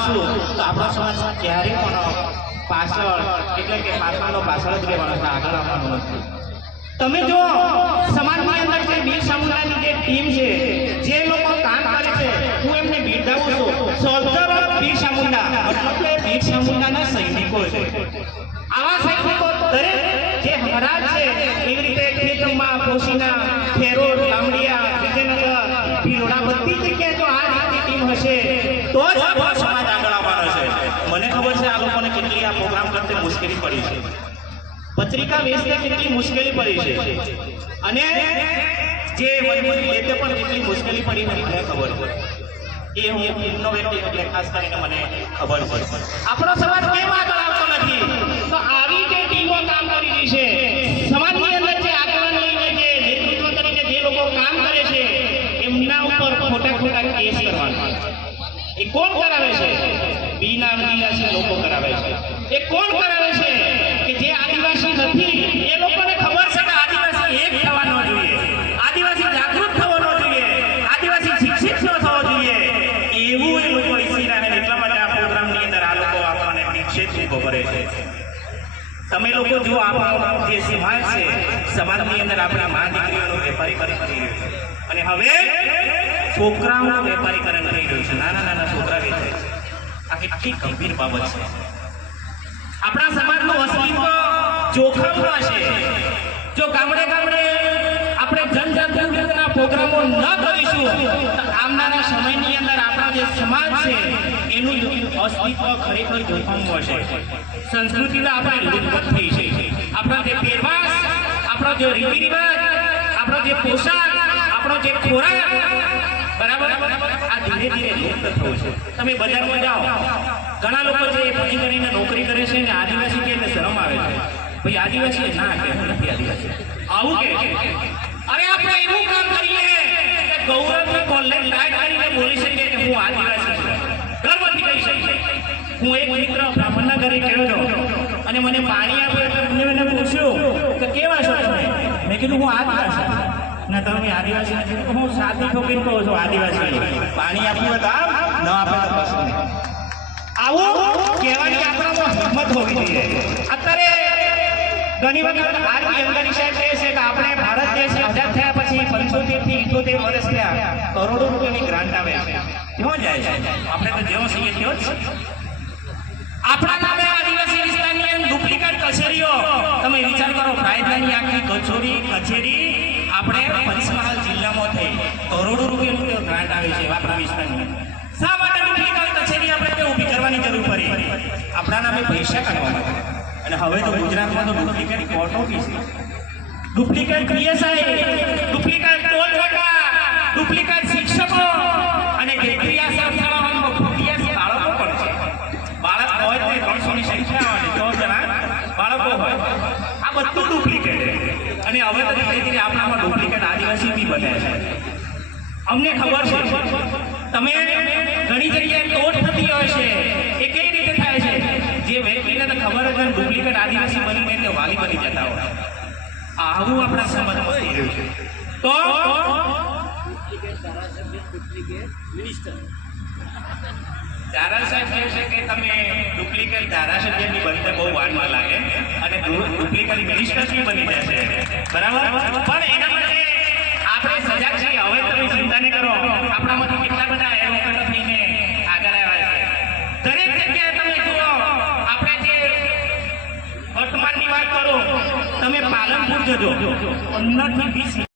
આવશું તો આપણો સમાજ ક્યારે પણ પાછળ, એટલે કે પાછળનો પાછળ જ રહેવાનો છે, આગળ આવવાનો નથી. તમે જો, સમાજની અંદર જે બીજ સમુદાયની જે ટીમ છે, જે લોકો કામ કરે છે, હું એમને બિરદાવું છું. સોલ્જર ઓફ બીજ સમુદા મતલબ કે વીર સમુદાયના સૈનિકો છે. આવા સૈનિકો દરેક જે હમરાજ છે, એવી રીતે ખેતરમાં, પોશીના, ખેરોડ લામડિયા વિજયનગર, ભીલોડા, બધી જગ્યાએ જો આ રીતની ટીમ હશે, તો જ સમાજ આગળ આવવાનો છે મને ખબર છે આ લોકોને કેટલી આ પ્રોગ્રામ કરતે મુશ્કેલી પડી છે. પત્રિકા વેચને કેટલી મુશ્કેલી પડી છે. અને જે મજૂરી લેતે પણ કેટલી મુશ્કેલી પડી મને ખબર છે. એ હું ઇનોવેટિવ ખબર આપણો સમાજ કેમ નથી? તો આવી જે ટીમો કામ કરી રહી છે, સમાજની અંદર જે આગળ લઈને જે નેતૃત્વ તરીકે જે લોકો કામ કરે છે, એમના ઉપર ખોટા ખોટા કેસ કરવાના. એ કોણ કરાવે છે? બીના આદિવાસી લોકો કરાવે છે. એ કોણ કરાવે છે? કે જે આદિવાસી નથી, એ લોકોને ખબર છે કે આદિવાસી એક થવાનો જોઈએ. આદિવાસી જાગૃત થવો ન જોઈએ. આદિવાસી શિક્ષિત ન થવો જોઈએ. એવું એ લોકો ઈચ્છી રહ્યા એટલા માટે આ પ્રોગ્રામની અંદર આ લોકો આપણને વિક્ષેપ ઊભો કરે છે. તમે લોકો જો આપણો જે સમાજ છે, સમાજની અંદર આપણા મા દીકરીઓનો વેપારીકરણ થઈ રહ્યું છે. અને હવે છોકરાઓનો વેપારીકરણ થઈ રહ્યું છે. નાના નાના છોકરા વેચાય છે. આ કેટલી ગંભીર બાબત છે. આપણા સમાજનું અસ્તિત્વ જોખમમાં છે. જો ગામડે ગામડે આપણે જનજાગૃતિના પ્રોગ્રામો ન કરીશું, તો આવનારા સમયની અંદર આપણા જે સમાજ છે, એનું અસ્તિત્વ ખરેખર જોખમમાં છે. સંસ્કૃતિ તો આપણે લુપ્ત થઈ છે. આપણા જે પહેરવાશ આપણો જે રીતિ રિવાજ આપણો જે પોશાક, આપણો જે ખોરાક, બરાબર? આ ધીરે ધીરે લુપ્ત થયો છે. તમે બજારમાં જાઓ. ઘણા લોકો જે ભણી કરીને નોકરી કરે છે ને આદિવાસી કે શરમ આવે છે? ભાઈ, આદિવાસી ના કે નથી આદિવાસી. આવું કે અરે આપણે એવું કામ કરીએ કે ગૌરવની કોલેજ લાઈટ કરીને બોલી શકીએ કે હું આદિવાસી છું. ગર્વથી કહી શકીએ. હું એક મિત્ર બ્રાહ્મણના ઘરે ગયો હતો અને મને પાણી આપ્યું એટલે મને મને પૂછ્યું કે કેવા છો તમે? મેં કીધું, હું આદિવાસી છું. ના, તમે આદિવાસી હું સાથી ઠોકીને કહું છું આદિવાસી. પાણી આપ્યું હોય ન આપે તો આવું, કહેવાની આપણામાં હિંમત હોવી જોઈએ. અત્યારે ઘણી વખત આરબી અંગડી સાહેબ કહે છે કે આપણે ભારત દેશ આઝાદ થયા પછી પંચોતેરથી ઇઠોતેર વર્ષ થયા, કરોડો રૂપિયાની ગ્રાન્ટ આવે કેવો જાય છે? આપણે તો જેવો છીએ તેવો જ આપણા નામે આદિવાસી વિસ્તારની એમ ડુપ્લિકેટ કચેરીઓ. તમે વિચાર કરો કાયદાની આખી કચોરી, કચેરી આપણે પંચમહાલ જિલ્લામાં થઈ. કરોડો રૂપિયાનું ગ્રાન્ટ આવે છે આપણા વિસ્તારની શા માટે ડુપ્લિકેટ કચેરી આપણે ત્યાં ઊભી કરવાની જરૂર પડી આપણા પૈસા કાઢવા માટે. અને હવે તો ગુજરાતમાં તો ડુપ્લિકેટ કોર્ટો બી છે. ડુપ્લિકેટ પીએસઆઈ ડુપ્લિકેટ ટોલ નાકા ડુપ્લિકેટ શિક્ષકો અને કેન્દ્રીય ક્રિયા શાળાઓમાં બાળકો પણ છે. બાળક હોય તો ત્રણસો ની સંખ્યા હોય ચૌદ જણા બાળકો હોય. આ બધું ડુપ્લિકેટ અને હવે તો ધીરે ધીરે આપણામાં ડુપ્લિકેટ આદિવાસી બી બને છે. અમને ખબર છે. તમે ઘણી જગ્યાએ ટોટ થતી હોય બની આદિવાસી બનીને વાલી બની જતા હોય. આવું આપણા સમાજમાં થઈ રહ્યું છે. તો? કે તમે ડુપ્લિકેટ ધારાસભ્યની બનતે બહુ વારમાં લાગે અને ડુપ્લિકેટ મિનિસ્ટર બી બની જશે. બરાબર? આપણે સજાગ છીએ. હવે તમે ચિંતા નહીં કરો. આપણામાંથી કેટલા બધા તમે પાલનપુર જજો. પંદરથી વીસ